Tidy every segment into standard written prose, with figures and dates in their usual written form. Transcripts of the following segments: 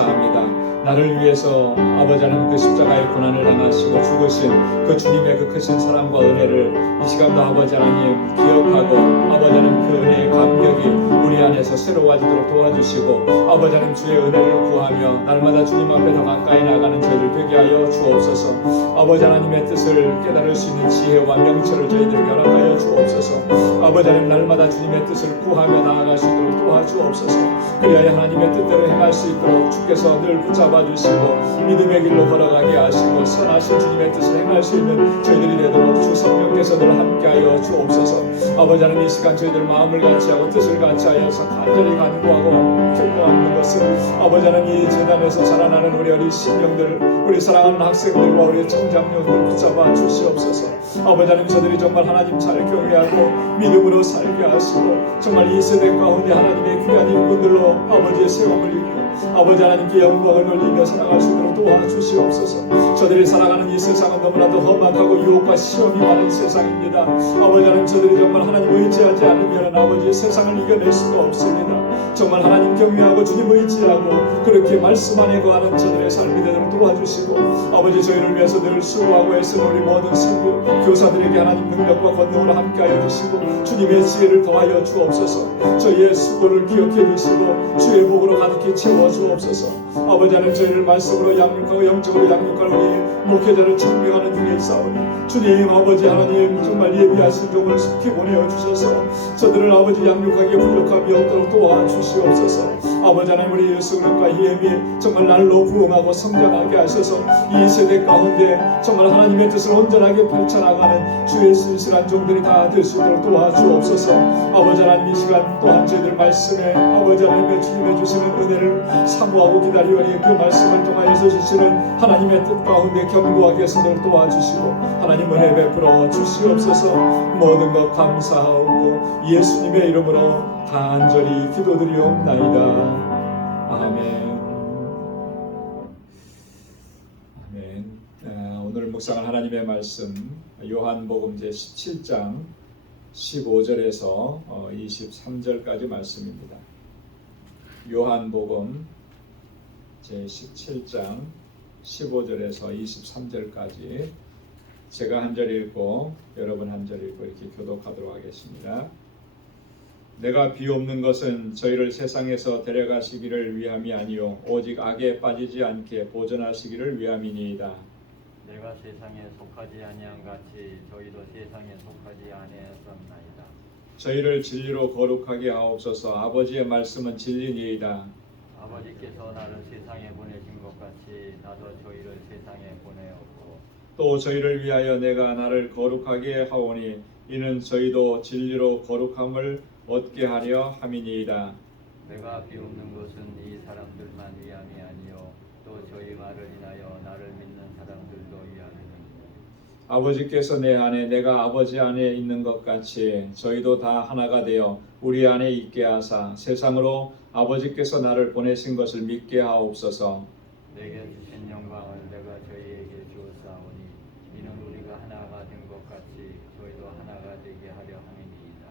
감사합니다. 나를 위해서 아버지 하나님 그 십자가의 고난을 당하시고 죽으신 그 주님의 그 크신 사랑과 은혜를 이 시간도 아버지 하나님 기억하고 아버지 하나님 그 은혜의 감격이 우리 안에서 새로워지도록 도와주시고 아버지 하나님 주의 은혜를 구하며 날마다 주님 앞에 더 가까이 나가는 저희들 되게 하여 주옵소서. 아버지 하나님의 뜻을 깨달을 수 있는 지혜와 명철을 저희들에게 허락하여 주옵소서. 아버지 하나님 날마다 주님의 뜻을 구하며 나아가시도록 도와주옵소서. 그리하여 하나님의 뜻대로 행할 수 있도록 주께서 늘 붙잡아 주시고 믿음의 길로 걸어가게 하시고 선하신 주님의 뜻을 행할 수 있는 저희들이 되도록 주 성령께서 늘 함께하여 주옵소서. 아버지 하나님 이 시간 저희들 마음을 같이하고 뜻을 같이하여서 간절히 간구하고 결단하는 것은 아버지 하나님 이 재단에서 자라나는 우리 어린 신령들 우리 사랑하는 학생들과 우리 청장년들 붙잡아 주시옵소서. 아버지 하나님 저들이 정말 하나님 잘 경외하고 믿음으로 살게 하시고 정말 이 세대 가운데 하나님의 귀한 일꾼들로 아버지의 세움을 입고 아버지 하나님께 영광을 돌리며 살아갈 수 있도록 도와주시옵소서. 저들이 살아가는 이 세상은 너무나도 험악하고 유혹과 시험이 많은 세상입니다. 아버지 하나님 저들이 정말 하나님 의지하지 않으면 아버지 세상을 이겨낼 수가 없습니다. 정말 하나님 경외하고 주님 의지하고 그렇게 말씀 안에 거하는 저들의 삶이 되도록 도와주시고 아버지 저희를 위해서 늘 수고하고 애쓰는 우리 모든 선교 교사들에게 하나님 능력과 권능으로 함께하여 주시고 주님의 지혜를 더하여 주옵소서. 저희의 수고를 기억해 주시고 주의 복으로 가득히 채워 주옵소서. 아버지 하나님 저희를 말씀으로 양육하고 영적으로 양육할 우리 목회자를 청명하는 중에 있사오니 주님 아버지 하나님 정말 예비하신 종을 속히 보내어 주셔서 저들을 아버지 양육하기에 부족함이 없도록 도와주시옵소서. 아버지 하나님 우리 예수님과 희엠이 정말 날로 부흥하고 성장하게 하셔서 이 세대 가운데 정말 하나님의 뜻을 온전하게 펼쳐나가는 주의 신실한 종들이 다 될 수 있도록 도와주옵소서. 아버지 하나님 이 시간 또한 저희들 말씀에 아버지 하나님의 주님의 주시는 은혜를 사모하고 기다리오니 그 말씀을 통하여서 주시는 하나님의 뜻 가운데 견고하게 서도록 도와주시고 하나님 은혜 베풀어 주시옵소서. 모든 것 감사하고 예수님의 이름으로 간절히 기도드리옵나이다. 아멘. 아멘. 오늘 묵상할 하나님의 말씀 요한복음 제 17장 15절에서 23절까지 말씀입니다. 요한복음 제 17장 15절에서 23절까지 제가 한 절 읽고 여러분 한 절 읽고 이렇게 교독하도록 하겠습니다. 내가 비옵는 것은 저희를 세상에서 데려가시기를 위함이 아니요 오직 악에 빠지지 않게 보존하시기를 위함이니이다. 내가 세상에 속하지 아니한 같이 저희도 세상에 속하지 아니하였나이다. 저희를 진리로 거룩하게 하옵소서. 아버지의 말씀은 진리니이다. 아버지께서 나를 세상에 보내신 것 같이 나도 저희를 세상에 보내었고 또 저희를 위하여 내가 나를 거룩하게 하오니 이는 저희도 진리로 거룩함을 얻게 하려 함이니이다. 내가 비웃는 것은 이 사람들만 위함이 아니요 또 저희 말을 인하여 나를 믿는 사람들도 위함이니 아버지께서 내 안에 내가 아버지 안에 있는 것 같이 저희도 다 하나가 되어 우리 안에 있게 하사 세상으로 아버지께서 나를 보내신 것을 믿게 하옵소서. 내게 주신 영광을 내가 저희에게 주었사오니 이는 우리가 하나가 된 것 같이 저희도 하나가 되게 하려 함이니이다.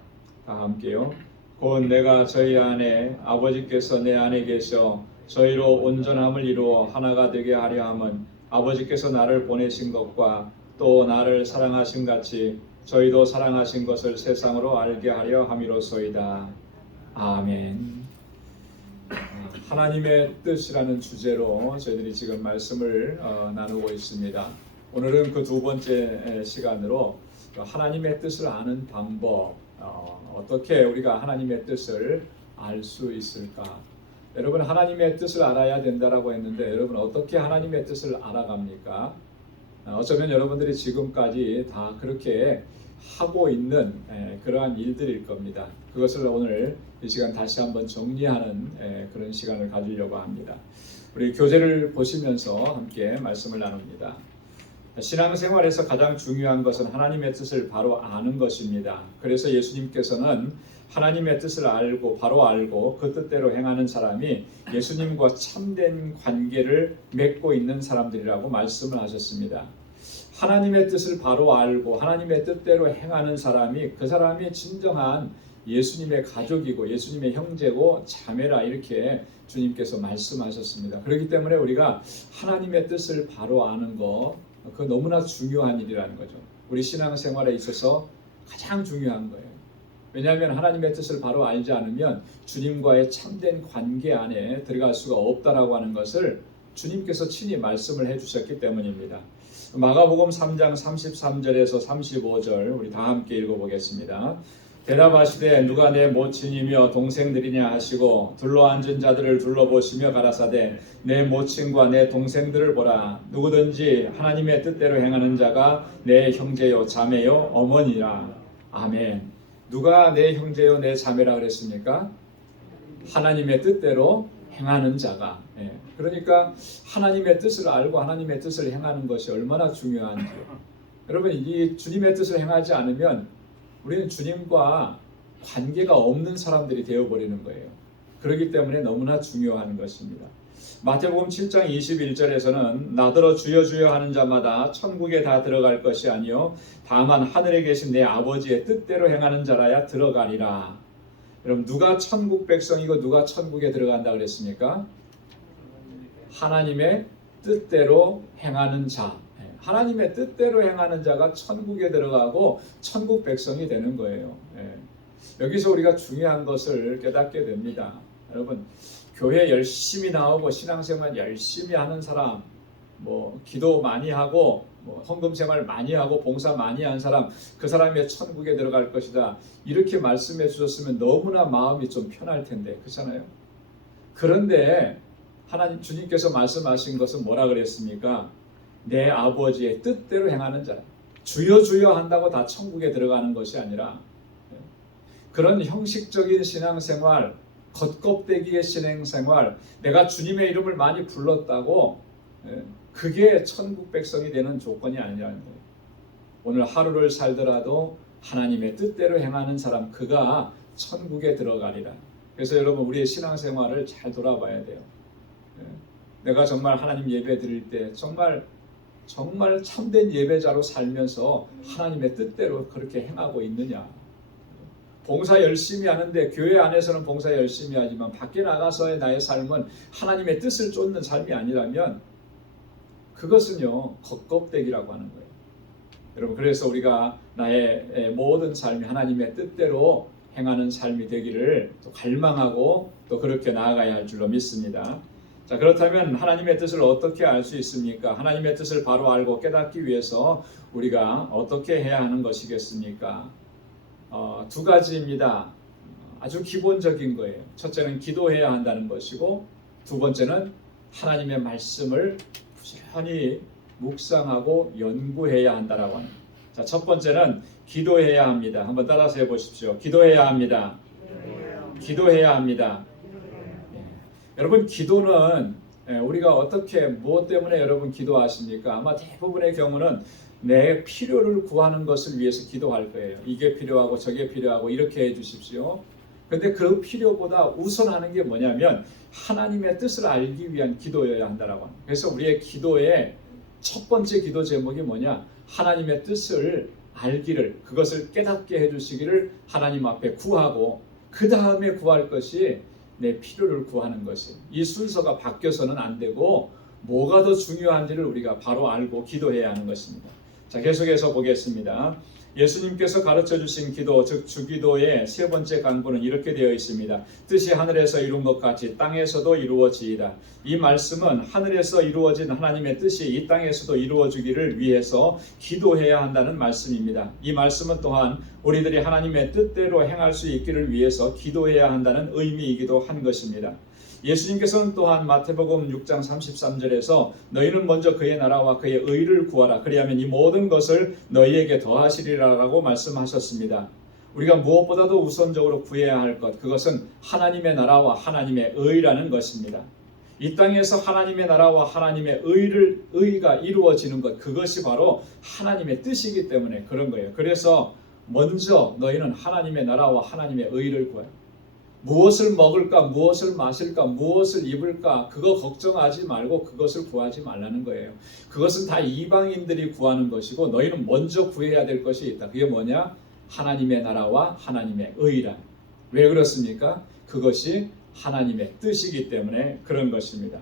다 함께요. 곧 내가 저희 안에 아버지께서 내 안에 계셔 저희로 온전함을 이루어 하나가 되게 하려 함은 아버지께서 나를 보내신 것과 또 나를 사랑하신 같이 저희도 사랑하신 것을 세상으로 알게 하려 함이로소이다. 아멘. 하나님의 뜻이라는 주제로 저희들이 지금 말씀을 나누고 있습니다. 오늘은 그 두 번째 시간으로 하나님의 뜻을 아는 방법, 어떻게 우리가 하나님의 뜻을 알 수 있을까? 여러분 하나님의 뜻을 알아야 된다라고 했는데 여러분 어떻게 하나님의 뜻을 알아갑니까? 어쩌면 여러분들이 지금까지 다 그렇게 하고 있는 그러한 일들일 겁니다. 그것을 오늘 이 시간 다시 한번 정리하는 그런 시간을 가지려고 합니다. 우리 교재를 보시면서 함께 말씀을 나눕니다. 신앙생활에서 가장 중요한 것은 하나님의 뜻을 바로 아는 것입니다. 그래서 예수님께서는 하나님의 뜻을 알고 바로 알고 그 뜻대로 행하는 사람이 예수님과 참된 관계를 맺고 있는 사람들이라고 말씀을 하셨습니다. 하나님의 뜻을 바로 알고 하나님의 뜻대로 행하는 사람이 그 사람이 진정한 예수님의 가족이고 예수님의 형제고 자매라 이렇게 주님께서 말씀하셨습니다. 그렇기 때문에 우리가 하나님의 뜻을 바로 아는 거 그거 너무나 중요한 일이라는 거죠. 우리 신앙생활에 있어서 가장 중요한 거예요. 왜냐하면 하나님의 뜻을 바로 알지 않으면 주님과의 참된 관계 안에 들어갈 수가 없다라고 하는 것을 주님께서 친히 말씀을 해주셨기 때문입니다. 마가복음 3장 33절에서 35절 우리 다 함께 읽어보겠습니다. 대답하시되 누가 내 모친이며 동생들이냐 하시고 둘러앉은 자들을 둘러보시며 가라사대 내 모친과 내 동생들을 보라. 누구든지 하나님의 뜻대로 행하는 자가 내 형제요 자매요 어머니라. 아멘. 누가 내 형제요 내 자매라 그랬습니까? 하나님의 뜻대로 행하는 자가. 그러니까 하나님의 뜻을 알고 하나님의 뜻을 행하는 것이 얼마나 중요한지요. 여러분 이 주님의 뜻을 행하지 않으면 우리는 주님과 관계가 없는 사람들이 되어버리는 거예요. 그렇기 때문에 너무나 중요한 것입니다. 마태복음 7장 21절에서는 나더러 주여 주여 하는 자마다 천국에 다 들어갈 것이 아니요 다만 하늘에 계신 내 아버지의 뜻대로 행하는 자라야 들어가리라. 여러분 누가 천국 백성이고 누가 천국에 들어간다 그랬습니까? 하나님의 뜻대로 행하는 자. 하나님의 뜻대로 행하는 자가 천국에 들어가고 천국 백성이 되는 거예요. 여기서 우리가 중요한 것을 깨닫게 됩니다. 여러분 교회 열심히 나오고 신앙생활 열심히 하는 사람, 기도 많이 하고 헌금생활 많이 하고 봉사 많이 한 사람, 그 사람이 천국에 들어갈 것이다. 이렇게 말씀해 주셨으면 너무나 마음이 좀 편할 텐데, 그렇잖아요? 그런데 하나님 주님께서 말씀하신 것은 뭐라 그랬습니까? 내 아버지의 뜻대로 행하는 자. 주여 주여 한다고 다 천국에 들어가는 것이 아니라 그런 형식적인 신앙생활, 겉껍데기의 신앙생활, 내가 주님의 이름을 많이 불렀다고 그게 천국 백성이 되는 조건이 아니라는 거예요. 오늘 하루를 살더라도 하나님의 뜻대로 행하는 사람, 그가 천국에 들어가리라. 그래서 여러분 우리의 신앙생활을 잘 돌아봐야 돼요. 내가 정말 하나님 예배 드릴 때 정말 참된 예배자로 살면서 하나님의 뜻대로 그렇게 행하고 있느냐. 봉사 열심히 하는데 교회 안에서는 봉사 열심히 하지만 밖에 나가서의 나의 삶은 하나님의 뜻을 쫓는 삶이 아니라면 그것은요 겉껍데기라고 하는 거예요. 여러분 그래서 우리가 나의 모든 삶이 하나님의 뜻대로 행하는 삶이 되기를 또 갈망하고 또 그렇게 나아가야 할 줄로 믿습니다. 자, 그렇다면 하나님의 뜻을 어떻게 알 수 있습니까? 하나님의 뜻을 바로 알고 깨닫기 위해서 우리가 어떻게 해야 하는 것이겠습니까? 두 가지입니다. 아주 기본적인 거예요. 첫째는 기도해야 한다는 것이고 두 번째는 하나님의 말씀을 부지런히 묵상하고 연구해야 한다라고 하는. 자, 첫 번째는 기도해야 합니다. 한번 따라서 해보십시오. 기도해야 합니다. 기도해야 합니다. 여러분 기도는 우리가 어떻게 무엇 때문에 여러분 기도하십니까? 아마 대부분의 경우는 내 필요를 구하는 것을 위해서 기도할 거예요. 이게 필요하고 저게 필요하고 이렇게 해 주십시오. 그런데 그 필요보다 우선하는 게 뭐냐면 하나님의 뜻을 알기 위한 기도여야 한다라고 합니다. 그래서 우리의 기도의 첫 번째 기도 제목이 뭐냐? 하나님의 뜻을 알기를, 그것을 깨닫게 해주시기를 하나님 앞에 구하고 그 다음에 구할 것이 내 필요를 구하는 것이, 이 순서가 바뀌어서는 안 되고 뭐가 더 중요한지를 우리가 바로 알고 기도해야 하는 것입니다. 자, 계속해서 보겠습니다. 예수님께서 가르쳐 주신 기도, 즉 주기도의 세 번째 간구는 이렇게 되어 있습니다. 뜻이 하늘에서 이룬 것 같이 땅에서도 이루어지이다. 이 말씀은 하늘에서 이루어진 하나님의 뜻이 이 땅에서도 이루어지기를 위해서 기도해야 한다는 말씀입니다. 이 말씀은 또한 우리들이 하나님의 뜻대로 행할 수 있기를 위해서 기도해야 한다는 의미이기도 한 것입니다. 예수님께서는 또한 마태복음 6장 33절에서 너희는 먼저 그의 나라와 그의 의를 구하라. 그리하면 이 모든 것을 너희에게 더하시리라라고 말씀하셨습니다. 우리가 무엇보다도 우선적으로 구해야 할 것, 그것은 하나님의 나라와 하나님의 의라는 것입니다. 이 땅에서 하나님의 나라와 하나님의 의가 이루어지는 것, 그것이 바로 하나님의 뜻이기 때문에 그런 거예요. 그래서 먼저 너희는 하나님의 나라와 하나님의 의를 구해라. 무엇을 먹을까, 무엇을 마실까, 무엇을 입을까, 그거 걱정하지 말고 그것을 구하지 말라는 거예요. 그것은 다 이방인들이 구하는 것이고 너희는 먼저 구해야 될 것이 있다. 그게 뭐냐? 하나님의 나라와 하나님의 의라. 왜 그렇습니까? 그것이 하나님의 뜻이기 때문에 그런 것입니다.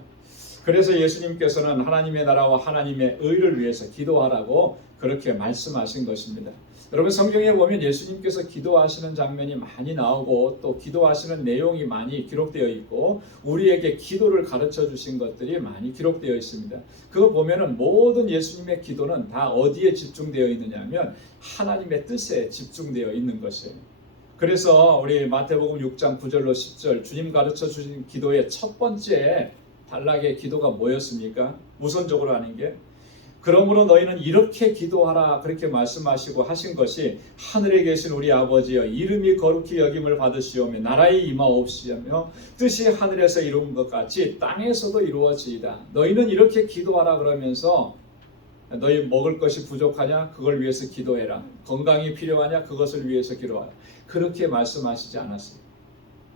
그래서 예수님께서는 하나님의 나라와 하나님의 의를 위해서 기도하라고 그렇게 말씀하신 것입니다. 여러분, 성경에 보면 예수님께서 기도하시는 장면이 많이 나오고 또 기도하시는 내용이 많이 기록되어 있고 우리에게 기도를 가르쳐 주신 것들이 많이 기록되어 있습니다. 그거 보면은 모든 예수님의 기도는 다 어디에 집중되어 있느냐 하면 하나님의 뜻에 집중되어 있는 것이에요. 그래서 우리 마태복음 6장 9절로 10절 주님 가르쳐 주신 기도의 첫 번째 단락의 기도가 뭐였습니까? 우선적으로 하는 게 그러므로 너희는 이렇게 기도하라 그렇게 말씀하시고 하신 것이 하늘에 계신 우리 아버지여 이름이 거룩히 여김을 받으시오며 나라의 임하옵시며 뜻이 하늘에서 이룬 것 같이 땅에서도 이루어지이다. 너희는 이렇게 기도하라 그러면서 너희 먹을 것이 부족하냐? 그걸 위해서 기도해라. 건강이 필요하냐? 그것을 위해서 기도하라. 그렇게 말씀하시지 않았어요.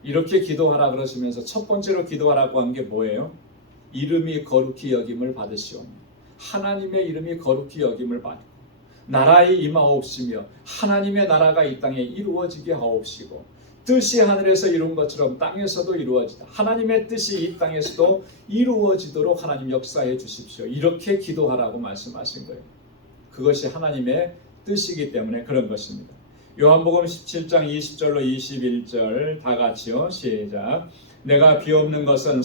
이렇게 기도하라 그러시면서 첫 번째로 기도하라고 한 게 뭐예요? 이름이 거룩히 여김을 받으시오며 하나님의 이름이 거룩히 여김을 받고 나라의 임하옵시며 하나님의 나라가 이 땅에 이루어지게 하옵시고 뜻이 하늘에서 이룬 것처럼 땅에서도 이루어지다. 하나님의 뜻이 이 땅에서도 이루어지도록 하나님 역사해 주십시오. 이렇게 기도하라고 말씀하신 거예요. 그것이 하나님의 뜻이기 때문에 그런 것입니다. 요한복음 17장 20절로 21절 다 같이요. 시작. 내가 비옵는 것은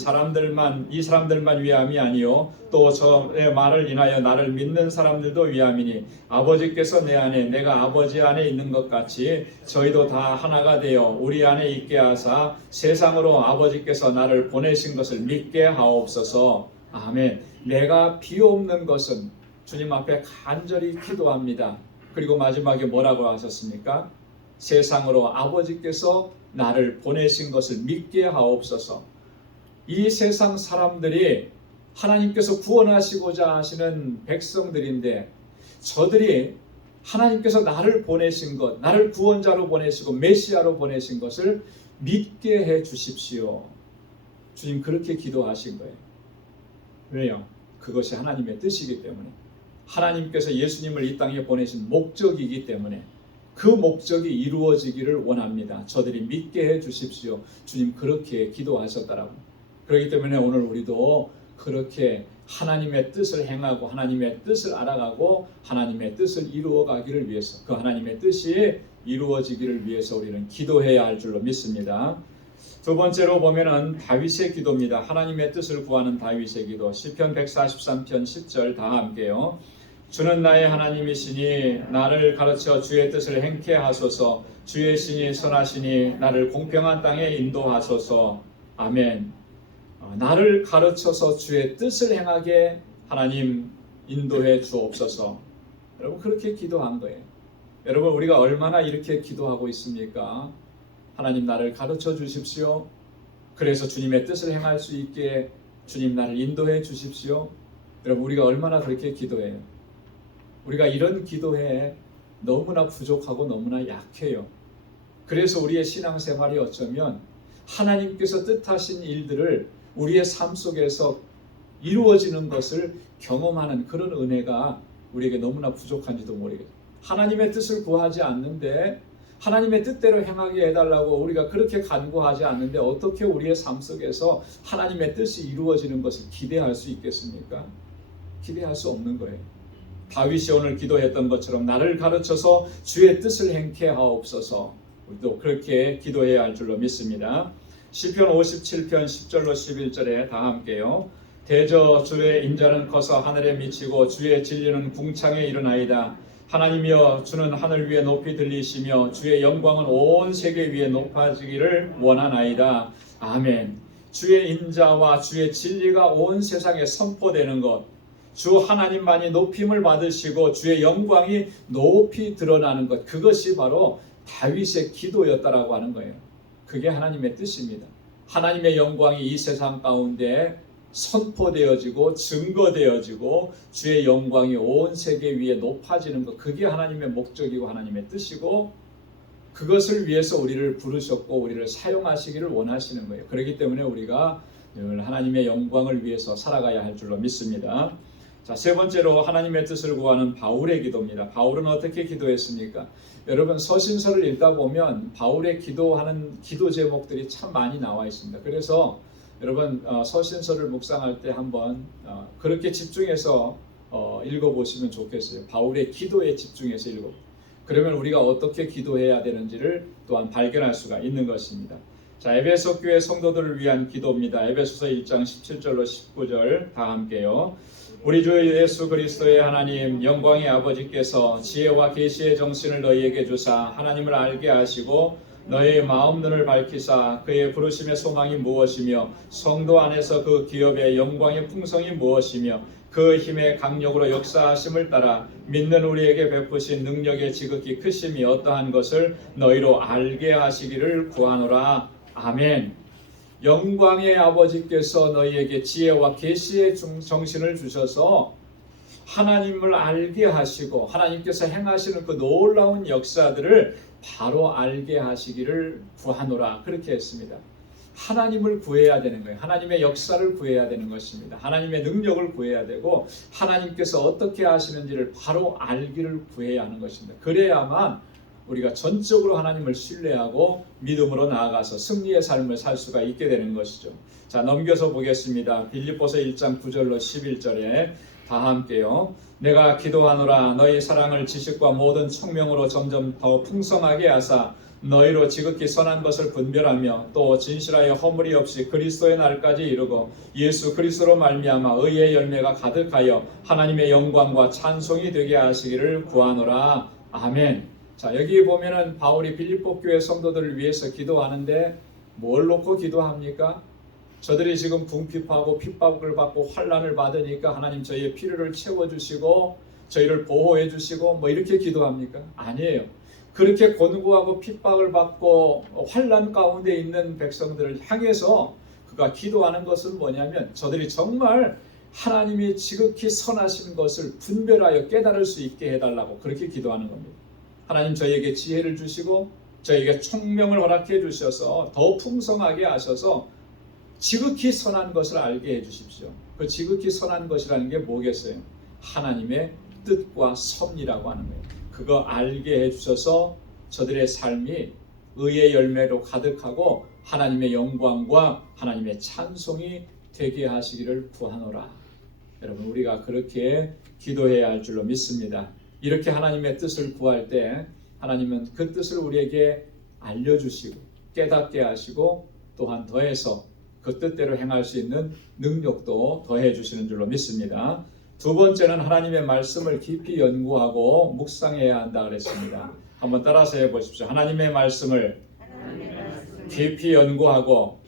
이 사람들만 위함이 아니요 또 저의 말을 인하여 나를 믿는 사람들도 위함이니 아버지께서 내 안에 내가 아버지 안에 있는 것 같이 저희도 다 하나가 되어 우리 안에 있게 하사 세상으로 아버지께서 나를 보내신 것을 믿게 하옵소서. 아멘. 내가 비옵는 것은 주님 앞에 간절히 기도합니다. 그리고 마지막에 뭐라고 하셨습니까? 세상으로 아버지께서 나를 보내신 것을 믿게 하옵소서. 이 세상 사람들이 하나님께서 구원하시고자 하시는 백성들인데 저들이 하나님께서 나를 보내신 것, 나를 구원자로 보내시고 메시아로 보내신 것을 믿게 해 주십시오. 주님 그렇게 기도하신 거예요. 왜요? 그것이 하나님의 뜻이기 때문에 하나님께서 예수님을 이 땅에 보내신 목적이기 때문에 그 목적이 이루어지기를 원합니다. 저들이 믿게 해 주십시오. 주님 그렇게 기도하셨다라고. 그렇기 때문에 오늘 우리도 그렇게 하나님의 뜻을 행하고 하나님의 뜻을 알아가고 하나님의 뜻을 이루어가기를 위해서 그 하나님의 뜻이 이루어지기를 위해서 우리는 기도해야 할 줄로 믿습니다. 두 번째로 보면은 다윗의 기도입니다. 하나님의 뜻을 구하는 다윗의 기도. 시편 143편 10절 다 함께요. 주는 나의 하나님이시니 나를 가르쳐 주의 뜻을 행케 하소서. 주의 신이 선하시니 나를 공평한 땅에 인도하소서. 아멘. 나를 가르쳐서 주의 뜻을 행하게 하나님 인도해 주옵소서. 여러분 그렇게 기도한 거예요. 여러분 우리가 얼마나 이렇게 기도하고 있습니까? 하나님 나를 가르쳐 주십시오. 그래서 주님의 뜻을 행할 수 있게 주님 나를 인도해 주십시오. 여러분 우리가 얼마나 그렇게 기도해요. 우리가 이런 기도에 너무나 부족하고 너무나 약해요. 그래서 우리의 신앙생활이 어쩌면 하나님께서 뜻하신 일들을 우리의 삶 속에서 이루어지는 것을 경험하는 그런 은혜가 우리에게 너무나 부족한지도 모르겠어요. 하나님의 뜻을 구하지 않는데 하나님의 뜻대로 행하게 해달라고 우리가 그렇게 간구하지 않는데 어떻게 우리의 삶 속에서 하나님의 뜻이 이루어지는 것을 기대할 수 있겠습니까? 기대할 수 없는 거예요. 다윗이 오늘 기도했던 것처럼 나를 가르쳐서 주의 뜻을 행케 하옵소서. 우리도 그렇게 기도해야 할 줄로 믿습니다. 시편 57편 10절로 11절에 다 함께요. 대저 주의 인자는 커서 하늘에 미치고 주의 진리는 궁창에 이르나이다. 하나님이여 주는 하늘 위에 높이 들리시며 주의 영광은 온 세계 위에 높아지기를 원하나이다. 아멘. 주의 인자와 주의 진리가 온 세상에 선포되는 것, 주 하나님만이 높임을 받으시고 주의 영광이 높이 드러나는 것, 그것이 바로 다윗의 기도였다라고 하는 거예요. 그게 하나님의 뜻입니다. 하나님의 영광이 이 세상 가운데 선포되어지고 증거되어지고 주의 영광이 온 세계 위에 높아지는 것, 그게 하나님의 목적이고 하나님의 뜻이고 그것을 위해서 우리를 부르셨고 우리를 사용하시기를 원하시는 거예요. 그렇기 때문에 우리가 늘 하나님의 영광을 위해서 살아가야 할 줄로 믿습니다. 자, 세 번째로 하나님의 뜻을 구하는 바울의 기도입니다. 바울은 어떻게 기도했습니까? 여러분 서신서를 읽다 보면 바울의 기도하는 기도 제목들이 참 많이 나와 있습니다. 그래서 여러분 서신서를 묵상할 때 한번 그렇게 집중해서 읽어보시면 좋겠어요. 바울의 기도에 집중해서 그러면 우리가 어떻게 기도해야 되는지를 또한 발견할 수가 있는 것입니다. 자, 에베소 교회 성도들을 위한 기도입니다. 에베소서 1장 17절로 19절 다 함께요. 우리 주 예수 그리스도의 하나님 영광의 아버지께서 지혜와 계시의 정신을 너희에게 주사 하나님을 알게 하시고 너희의 마음 눈을 밝히사 그의 부르심의 소망이 무엇이며 성도 안에서 그 기업의 영광의 풍성이 무엇이며 그 힘의 강력으로 역사하심을 따라 믿는 우리에게 베푸신 능력의 지극히 크심이 어떠한 것을 너희로 알게 하시기를 구하노라. 아멘. 영광의 아버지께서 너희에게 지혜와 계시의 정신을 주셔서 하나님을 알게 하시고 하나님께서 행하시는 그 놀라운 역사들을 바로 알게 하시기를 구하노라. 그렇게 했습니다. 하나님을 구해야 되는 거예요. 하나님의 역사를 구해야 되는 것입니다. 하나님의 능력을 구해야 되고 하나님께서 어떻게 하시는지를 바로 알기를 구해야 하는 것입니다. 그래야만 우리가 전적으로 하나님을 신뢰하고 믿음으로 나아가서 승리의 삶을 살 수가 있게 되는 것이죠. 자, 넘겨서 보겠습니다. 빌립보서 1장 9절로 11절에 다 함께요. 내가 기도하노라 너희 사랑을 지식과 모든 총명으로 점점 더 풍성하게 하사 너희로 지극히 선한 것을 분별하며 또 진실하여 허물이 없이 그리스도의 날까지 이르고 예수 그리스도로 말미암아 의의 열매가 가득하여 하나님의 영광과 찬송이 되게 하시기를 구하노라. 아멘. 자, 여기 보면은 바울이 빌립보 교회 성도들을 위해서 기도하는데 뭘 놓고 기도합니까? 저들이 지금 궁핍하고 핍박을 받고 환난을 받으니까 하나님 저희의 필요를 채워주시고 저희를 보호해 주시고 뭐 이렇게 기도합니까? 아니에요. 그렇게 곤고하고 핍박을 받고 환난 가운데 있는 백성들을 향해서 그가 기도하는 것은 뭐냐면 저들이 정말 하나님이 지극히 선하신 것을 분별하여 깨달을 수 있게 해달라고 그렇게 기도하는 겁니다. 하나님 저희에게 지혜를 주시고 저희에게 총명을 허락해 주셔서 더 풍성하게 하셔서 지극히 선한 것을 알게 해 주십시오. 그 지극히 선한 것이라는 게 뭐겠어요? 하나님의 뜻과 섭리라고 하는 거예요. 그거 알게 해 주셔서 저들의 삶이 의의 열매로 가득하고 하나님의 영광과 하나님의 찬송이 되게 하시기를 구하노라. 여러분 우리가 그렇게 기도해야 할 줄로 믿습니다. 이렇게 하나님의 뜻을 구할 때 하나님은 그 뜻을 우리에게 알려주시고 깨닫게 하시고 또한 더해서 그 뜻대로 행할 수 있는 능력도 더해 주시는 줄로 믿습니다. 두 번째는 하나님의 말씀을 깊이 연구하고 묵상해야 한다 그랬습니다. 한번 따라서 해보십시오. 하나님의 말씀을 깊이 연구하고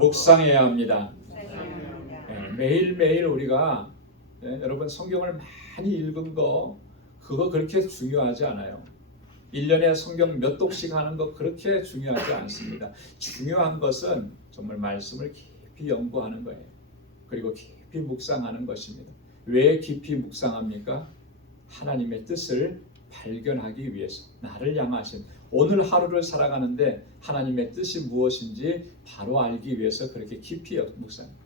묵상해야 합니다. 매일매일 우리가 여러분 성경을 많이 읽은 거 그거 그렇게 중요하지 않아요. 1년에 성경 몇 독씩 하는 거 그렇게 중요하지 않습니다. 중요한 것은 정말 말씀을 깊이 연구하는 거예요. 그리고 깊이 묵상하는 것입니다. 왜 깊이 묵상합니까? 하나님의 뜻을 발견하기 위해서 나를 향하신 오늘 하루를 살아가는데 하나님의 뜻이 무엇인지 바로 알기 위해서 그렇게 깊이 묵상합니다.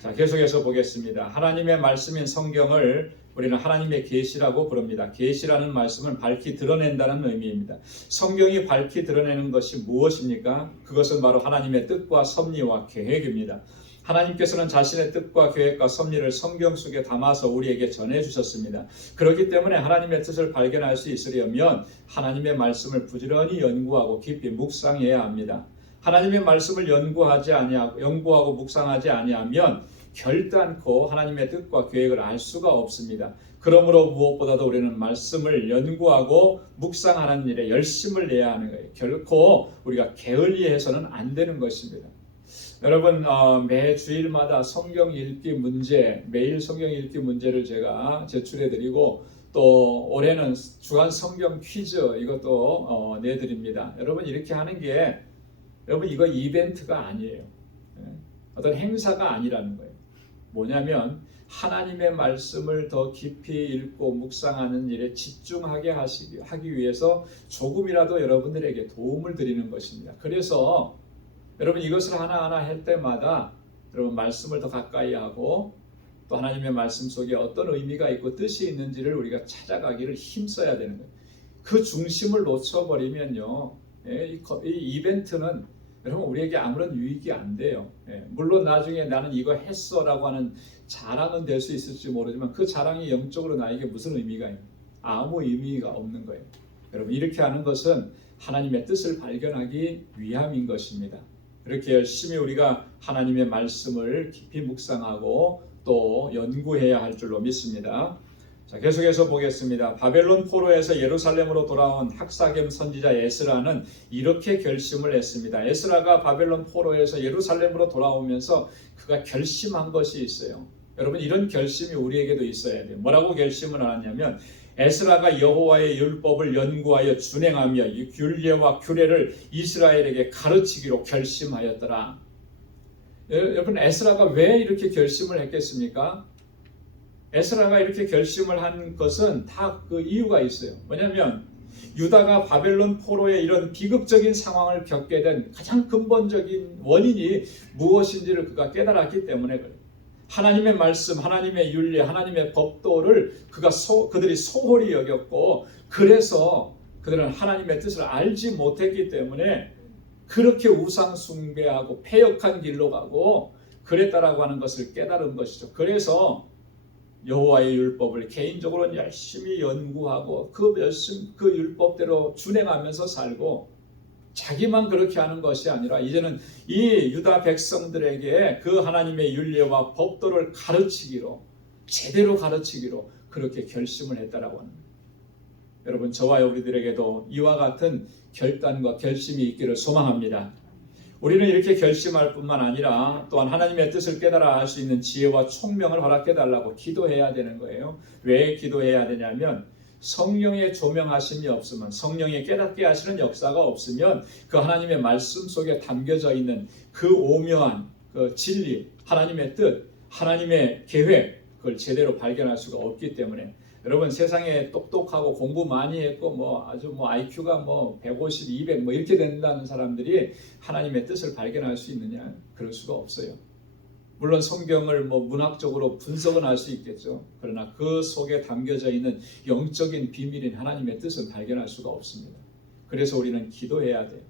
자, 계속해서 보겠습니다. 하나님의 말씀인 성경을 우리는 하나님의 계시라고 부릅니다. 계시라는 말씀은 밝히 드러낸다는 의미입니다. 성경이 밝히 드러내는 것이 무엇입니까? 그것은 바로 하나님의 뜻과 섭리와 계획입니다. 하나님께서는 자신의 뜻과 계획과 섭리를 성경 속에 담아서 우리에게 전해주셨습니다. 그렇기 때문에 하나님의 뜻을 발견할 수 있으려면 하나님의 말씀을 부지런히 연구하고 깊이 묵상해야 합니다. 하나님의 말씀을 연구하고 묵상하지 아니하면 결단코 하나님의 뜻과 계획을 알 수가 없습니다. 그러므로 무엇보다도 우리는 말씀을 연구하고 묵상하는 일에 열심을 내야 하는 거예요. 결코 우리가 게을리해서는 안 되는 것입니다. 여러분 매 주일마다 성경 읽기 문제, 매일 성경 읽기 문제를 제가 제출해 드리고 또 올해는 주간 성경 퀴즈 이것도 내드립니다. 여러분 이렇게 하는 게 여러분 이거 이벤트가 아니에요. 어떤 행사가 아니라는 거예요. 뭐냐면 하나님의 말씀을 더 깊이 읽고 묵상하는 일에 집중하게 하기 위해서 조금이라도 여러분들에게 도움을 드리는 것입니다. 그래서 여러분 이것을 하나하나 할 때마다 여러분 말씀을 더 가까이 하고 또 하나님의 말씀 속에 어떤 의미가 있고 뜻이 있는지를 우리가 찾아가기를 힘써야 되는 거예요. 그 중심을 놓쳐버리면요, 이 이벤트는 여러분 우리에게 아무런 유익이 안 돼요. 물론 나중에 나는 이거 했어라고 하는 자랑은 될 수 있을지 모르지만 그 자랑이 영적으로 나에게 무슨 의미가 있나요? 아무 의미가 없는 거예요. 여러분 이렇게 하는 것은 하나님의 뜻을 발견하기 위함인 것입니다. 그렇게 열심히 우리가 하나님의 말씀을 깊이 묵상하고 또 연구해야 할 줄로 믿습니다. 자, 계속해서 보겠습니다. 바벨론 포로에서 예루살렘으로 돌아온 학사 겸 선지자 에스라는 이렇게 결심을 했습니다. 에스라가 바벨론 포로에서 예루살렘으로 돌아오면서 그가 결심한 것이 있어요. 여러분 이런 결심이 우리에게도 있어야 돼요. 뭐라고 결심을 하냐면 에스라가 여호와의 율법을 연구하여 준행하며 이 율례와 규례를 이스라엘에게 가르치기로 결심하였더라. 여러분 에스라가 왜 이렇게 결심을 했겠습니까? 에스라가 이렇게 결심을 한 것은 다 그 이유가 있어요. 뭐냐면 유다가 바벨론 포로의 이런 비극적인 상황을 겪게 된 가장 근본적인 원인이 무엇인지를 그가 깨달았기 때문에 그래요. 하나님의 말씀, 하나님의 윤리, 하나님의 법도를 그들이 소홀히 여겼고 그래서 그들은 하나님의 뜻을 알지 못했기 때문에 그렇게 우상 숭배하고 패역한 길로 가고 그랬다라고 하는 것을 깨달은 것이죠. 그래서 여호와의 율법을 개인적으로 열심히 연구하고 그 율법대로 준행하면서 살고 자기만 그렇게 하는 것이 아니라 이제는 이 유다 백성들에게 그 하나님의 율례와 법도를 가르치기로 제대로 가르치기로 그렇게 결심을 했다라고 합니다. 여러분 저와 우리들에게도 이와 같은 결단과 결심이 있기를 소망합니다. 우리는 이렇게 결심할 뿐만 아니라 또한 하나님의 뜻을 깨달아 알 수 있는 지혜와 총명을 허락해 달라고 기도해야 되는 거예요. 왜 기도해야 되냐면 성령의 조명하심이 없으면 성령의 깨닫게 하시는 역사가 없으면 그 하나님의 말씀 속에 담겨져 있는 그 오묘한 그 진리, 하나님의 뜻, 하나님의 계획 그걸 제대로 발견할 수가 없기 때문에 여러분 세상에 똑똑하고 공부 많이 했고 아주 IQ가 150, 200 이렇게 된다는 사람들이 하나님의 뜻을 발견할 수 있느냐? 그럴 수가 없어요. 물론 성경을 문학적으로 분석은 할 수 있겠죠. 그러나 그 속에 담겨져 있는 영적인 비밀인 하나님의 뜻을 발견할 수가 없습니다. 그래서 우리는 기도해야 돼요.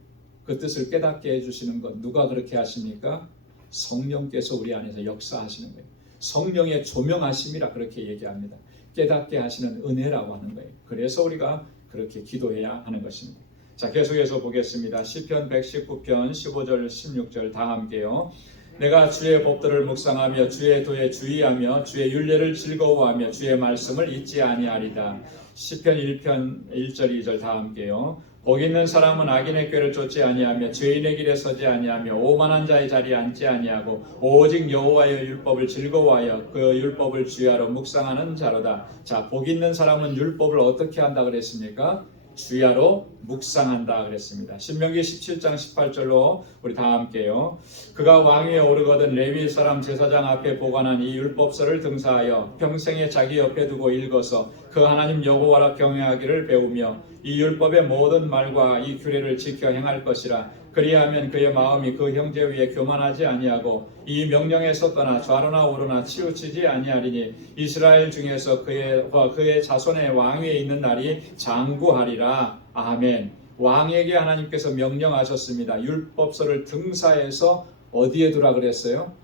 그 뜻을 깨닫게 해주시는 것 누가 그렇게 하십니까? 성령께서 우리 안에서 역사하시는 거예요. 성령의 조명하심이라 그렇게 얘기합니다. 깨닫게 하시는 은혜라고 하는 거예요. 그래서 우리가 그렇게 기도해야 하는 것입니다. 자, 계속해서 보겠습니다. 시편 119편 15절 16절 다 함께요. 내가 주의 법도를 묵상하며 주의 도에 주의하며 주의 율례를 즐거워하며 주의 말씀을 잊지 아니하리다. 시편 1편 1절 2절 다 함께요. 복 있는 사람은 악인의 꾀를 쫓지 아니하며 죄인의 길에 서지 아니하며 오만한 자의 자리에 앉지 아니하고 오직 여호와의 율법을 즐거워하여 그 율법을 주야로 묵상하는 자로다. 자, 복 있는 사람은 율법을 어떻게 한다 그랬습니까? 주야로 묵상한다 그랬습니다. 신명기 17장 18절로 우리 다 함께요. 그가 왕위에 오르거든 레위 사람 제사장 앞에 보관한 이 율법서를 등사하여 평생에 자기 옆에 두고 읽어서 그 하나님 여호와라 경외하기를 배우며 이 율법의 모든 말과 이 규례를 지켜 행할 것이라. 그리하면 그의 마음이 그 형제 위에 교만하지 아니하고 이 명령에서 떠나 좌로나 우로나 치우치지 아니하리니 이스라엘 중에서 그의 자손의 왕위에 있는 날이 장구하리라. 아멘. 왕에게 하나님께서 명령하셨습니다. 율법서를 등사해서 어디에 두라 그랬어요?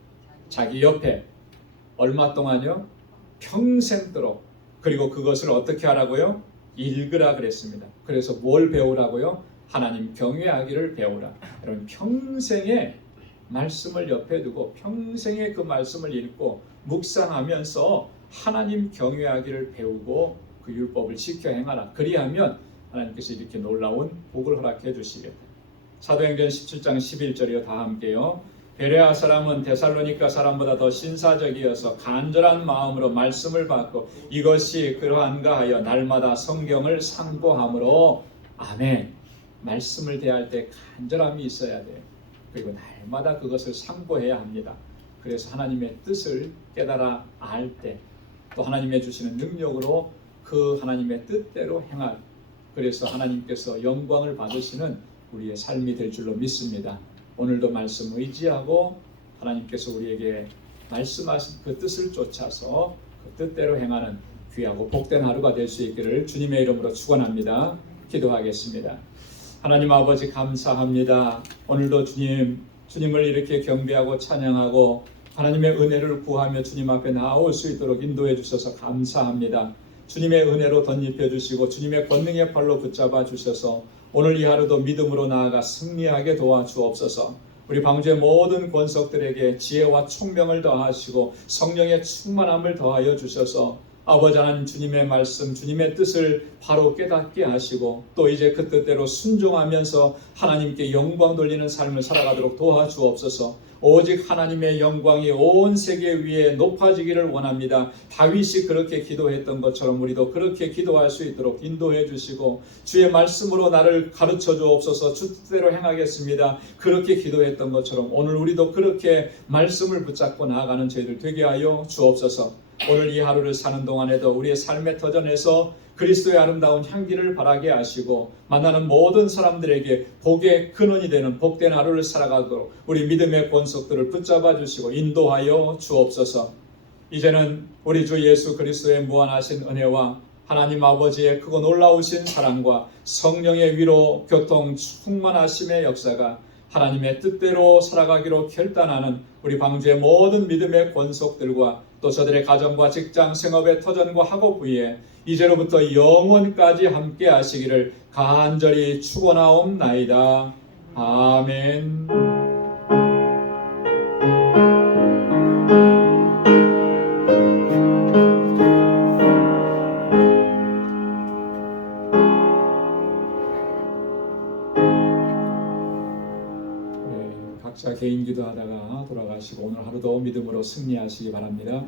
자기 옆에. 얼마 동안요? 평생도록. 그리고 그것을 어떻게 하라고요? 읽으라 그랬습니다. 그래서 뭘 배우라고요? 하나님 경외하기를 배우라. 여러분 평생에 말씀을 옆에 두고 평생에 그 말씀을 읽고 묵상하면서 하나님 경외하기를 배우고 그 율법을 지켜 행하라. 그리하면 하나님께서 이렇게 놀라운 복을 허락해 주시겠다. 사도행전 17장 11절이요. 다 함께요. 베레아 사람은 데살로니가 사람보다 더 신사적이어서 간절한 마음으로 말씀을 받고 이것이 그러한가 하여 날마다 성경을 상고함으로. 아멘. 말씀을 대할 때 간절함이 있어야 돼요. 그리고 날마다 그것을 상고해야 합니다. 그래서 하나님의 뜻을 깨달아 알 때 또 하나님의 주시는 능력으로 그 하나님의 뜻대로 행할, 그래서 하나님께서 영광을 받으시는 우리의 삶이 될 줄로 믿습니다. 오늘도 말씀 의지하고 하나님께서 우리에게 말씀하신 그 뜻을 쫓아서 그 뜻대로 행하는 귀하고 복된 하루가 될 수 있기를 주님의 이름으로 축원합니다. 기도하겠습니다. 하나님 아버지 감사합니다. 오늘도 주님을 이렇게 경배하고 찬양하고 하나님의 은혜를 구하며 주님 앞에 나올 수 있도록 인도해 주셔서 감사합니다. 주님의 은혜로 덧입혀 주시고 주님의 권능의 팔로 붙잡아 주셔서 오늘 이 하루도 믿음으로 나아가 승리하게 도와주옵소서. 우리 방주의 모든 권속들에게 지혜와 총명을 더하시고 성령의 충만함을 더하여 주셔서 아버지 하나님 주님의 말씀 주님의 뜻을 바로 깨닫게 하시고 또 이제 그 뜻대로 순종하면서 하나님께 영광 돌리는 삶을 살아가도록 도와주옵소서. 오직 하나님의 영광이 온 세계 위에 높아지기를 원합니다. 다윗이 그렇게 기도했던 것처럼 우리도 그렇게 기도할 수 있도록 인도해 주시고 주의 말씀으로 나를 가르쳐 주옵소서. 주 뜻대로 행하겠습니다. 그렇게 기도했던 것처럼 오늘 우리도 그렇게 말씀을 붙잡고 나아가는 저희들 되게 하여 주옵소서. 오늘 이 하루를 사는 동안에도 우리의 삶의 터전에서 그리스도의 아름다운 향기를 바라게 하시고 만나는 모든 사람들에게 복의 근원이 되는 복된 하루를 살아가도록 우리 믿음의 권속들을 붙잡아 주시고 인도하여 주옵소서. 이제는 우리 주 예수 그리스도의 무한하신 은혜와 하나님 아버지의 크고 놀라우신 사랑과 성령의 위로 교통 충만하심의 역사가 하나님의 뜻대로 살아가기로 결단하는 우리 방주의 모든 믿음의 권속들과 또 저들의 가정과 직장, 생업의 터전과 학업 위에 이제로부터 영원까지 함께 하시기를 간절히 축원하옵나이다. 아멘. 각자 개인 기도하다가 돌아가시고 오늘 하루도 믿음으로 승리하시기 바랍니다.